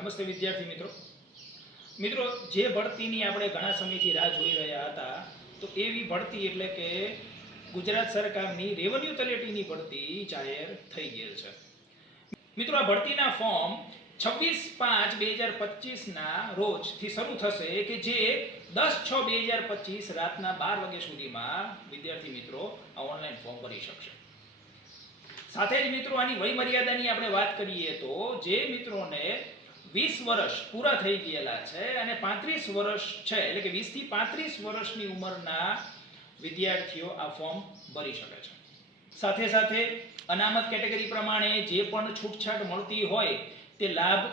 નમસ્તે વિદ્યાર્થી મિત્રો જે ભરતીની આપણે ઘણા સમયથી રાહ જોઈ રહ્યા હતા તો એવી ભરતી એટલે કે ગુજરાત સરકારની રેવન્યુ તલેટીની ભરતી જાહેર થઈ ગયેલ છે। મિત્રો આ ભરતીના ફોર્મ 26/5/2025 ના રોજથી શરૂ થશે કે જે 10/6/2025 રાતના 12 વાગ્યા સુધીમાં વિદ્યાર્થી મિત્રો આ ઓનલાઈન ફોર્મ ભરી શકશે। સાથે જ મિત્રો આની વય મર્યાદાની આપણે વાત કરીએ તો જે મિત્રોને 20 વર્ષ પૂરા થઈ ગયેલા છે અને 35 વર્ષ છે એટલે કે 20 થી 35 વર્ષની ઉંમરના વિદ્યાર્થીઓ આ ફોર્મ ભરી શકે છે। સાથે સાથે અનામત કેટેગરી પ્રમાણે જે પણ છૂટછાટ મળતી હોય તે લાભ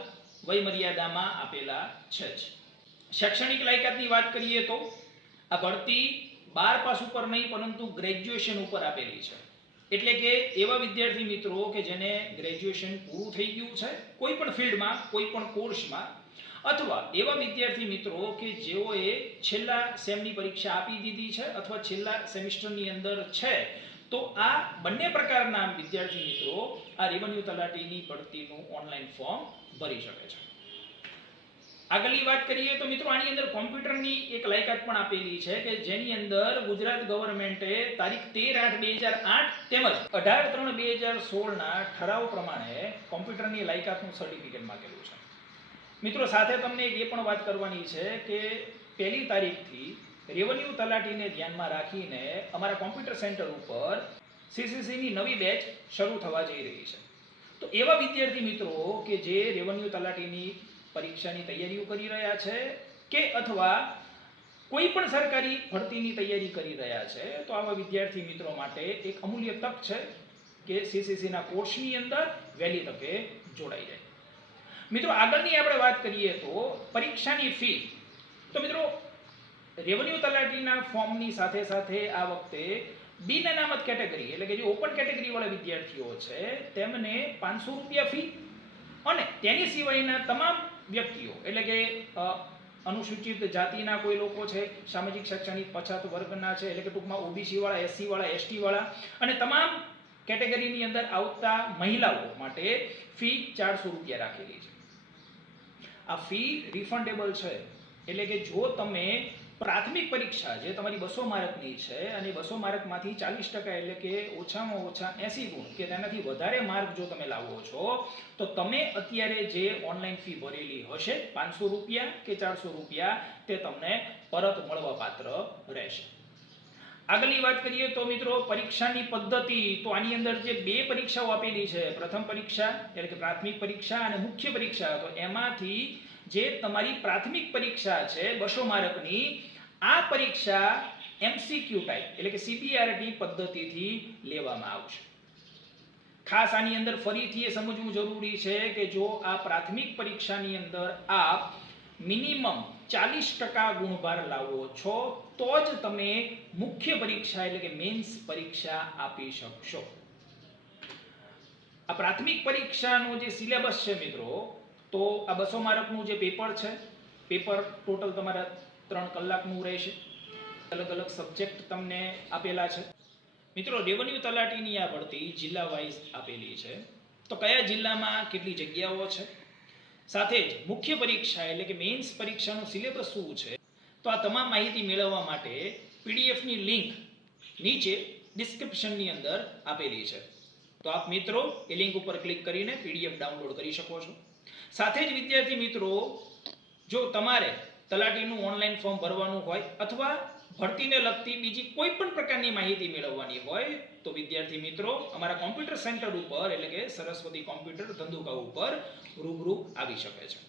વય મર્યાદામાં આપેલા છે જ। શૈક્ષણિક લાયકાતની વાત કરીએ તો આ ભરતી 12 પાસ ઉપર નહીં પરંતુ ગ્રેજ્યુએશન ઉપર આપેલી છે। એટલે કે એવા વિદ્યાર્થી મિત્રો કે જેને ગ્રેજ્યુએશન પૂરું થઈ ગયું છે કોઈ પણ ફિલ્ડમાં કોઈ પણ કોર્સમાં, અથવા એવા વિદ્યાર્થી મિત્રો કે જેઓએ છેલ્લા સેમની પરીક્ષા આપી દીધી છે અથવા છેલ્લા સેમિસ્ટરની અંદર છે, તો આ બંને પ્રકારના વિદ્યાર્થી મિત્રો આ રેવન્યુ તલાટીની ભરતીનું ઓનલાઈન ફોર્મ ભરી શકે છે। આગળની વાત કરીએ તો મિત્રો આની અંદર કોમ્પ્યુટરની એક લાયકાત પણ આપેલી છે કે જેની અંદર ગુજરાત ગવર્મેન્ટે તારીખ 13/8/2008 તેમજ 18/3/2016 ના ઠરાવ પ્રમાણે કોમ્પ્યુટરની લાયકાતનું સર્ટિફિકેટ માંગેલું છે। મિત્રો સાથે તમને એ પણ વાત કરવાની છે કે 1લી તારીખથી રેવન્યુ તલાટીને ધ્યાનમાં રાખીને અમારા કોમ્પ્યુટર સેન્ટર ઉપર સીસીસીની નવી બેચ શરૂ થવા જઈ રહી છે। તો એવા વિદ્યાર્થી મિત્રો કે જે રેવન્યુ તલાટીની પરીક્ષાની તૈયારીઓ કરી રહ્યા છે કે અથવા કોઈ પણ સરકારી ભરતીની તૈયારી કરી રહ્યા છે, તો આવા વિદ્યાર્થી મિત્રો માટે એક અમૂલ્ય તક છે કે સીસીસીના કોર્સની અંદર વહેલી તકે જોડાઈ જાય। મિત્રો આગળની આપણે વાત કરીએ તો પરીક્ષાની ફી, તો મિત્રો રેવન્યુ તલાટીના ફોર્મની સાથે સાથે આ વખતે બિન અનામત કેટેગરી એટલે કે જે ઓપન કેટેગરી વાળા વિદ્યાર્થીઓ છે તેમને 500 રૂપિયા ફી અને તેની સિવાયના તમામ વ્યક્તિઓ એટલે કે અનુસૂચિત જાતિના કોઈ લોકો છે, સામાજિક શૈક્ષણિક પછાત વર્ગના છે એટલે કે ટૂંકમાં ઓબીસી વાળા, એસસી વાળા, એસટી વાળા અને તમામ કેટેગરીની અંદર આવતા મહિલાઓ માટે ફી 400 રૂપિયા રાખેલી છે। આ ફી રિફંડેબલ છે એટલે કે જો તમે પ્રાથમિક પરીક્ષા જે તમારી 200 માર્કની છે અને 200 માર્કમાંથી 40% એટલે કે ઓછામાં ઓછા 80 ગુણ કે તેનાથી વધારે માર્ક જો તમે લાવો છો તો તમે અત્યારે જે ઓનલાઈન ફી ભરેલી હશે 500 રૂપિયા કે 400 રૂપિયા તે તમને પરત મળવા પાત્ર રહેશે। આગળની વાત કરીએ તો મિત્રો પરીક્ષાની પદ્ધતિ, તો આની અંદર જે 2 પરીક્ષાઓ આપેલી છે, પ્રથમ પરીક્ષા એટલે કે પ્રાથમિક પરીક્ષા અને મુખ્ય પરીક્ષા, તો એમાંથી જે તમારી પ્રાથમિક પરીક્ષા છે 200 માર્કની, આ પરીક્ષા એમસીક્યુ ટાઈપ એટલે કે સીબીઆરટી પદ્ધતિથી લેવામાં આવશે। ખાસ આની અંદર ફરીથી એ સમજવું જરૂરી છે કે જો આ પ્રાથમિક પરીક્ષાની અંદર આપ મિનિમમ 40% ગુણભાર લાવો છો તો જ તમે મુખ્ય પરીક્ષા એટલે કે મેન્સ પરીક્ષા આપી શકશો। આ પ્રાથમિક પરીક્ષાનો જે સિલેબસ છે મિત્રો, તો આ 200 માર્કનું જે પેપર છે, પેપર ટોટલ તમારા 3 કલાકનું રહેશે। અલગ અલગ સબ્જેક્ટ તમને આપેલા છે। મિત્રો રેવન્યુ તલાટીની આ ભરતી જિલ્લા વાઇઝ આપેલી છે, તો કયા જિલ્લામાં કેટલી જગ્યાઓ છે, સાથે જ મુખ્ય પરીક્ષા એટલે કે મેન્સ પરીક્ષાનો સિલેબસ શું છે, તો આ તમામ માહિતી મેળવવા માટે પીડીએફની લિંક નીચે ડિસ્ક્રિપ્શનની અંદર આપેલી છે, તો આપ મિત્રો એ લિંક ઉપર ક્લિક કરીને પીડીએફ ડાઉનલોડ કરી શકો છો। સાથે જ વિદ્યાર્થી મિત્રો જો તમારે તલાટીનું ઓનલાઈન ફોર્મ ભરવાનું હોય અથવા ભરતીને લગતી બીજી કોઈ પણ પ્રકારની માહિતી મેળવવાની હોય તો વિદ્યાર્થી મિત્રો અમારા કોમ્પ્યુટર સેન્ટર ઉપર એટલે કે સરસ્વતી કોમ્પ્યુટર ધંધુકા ઉપર રૂબરૂ આવી શકે છે।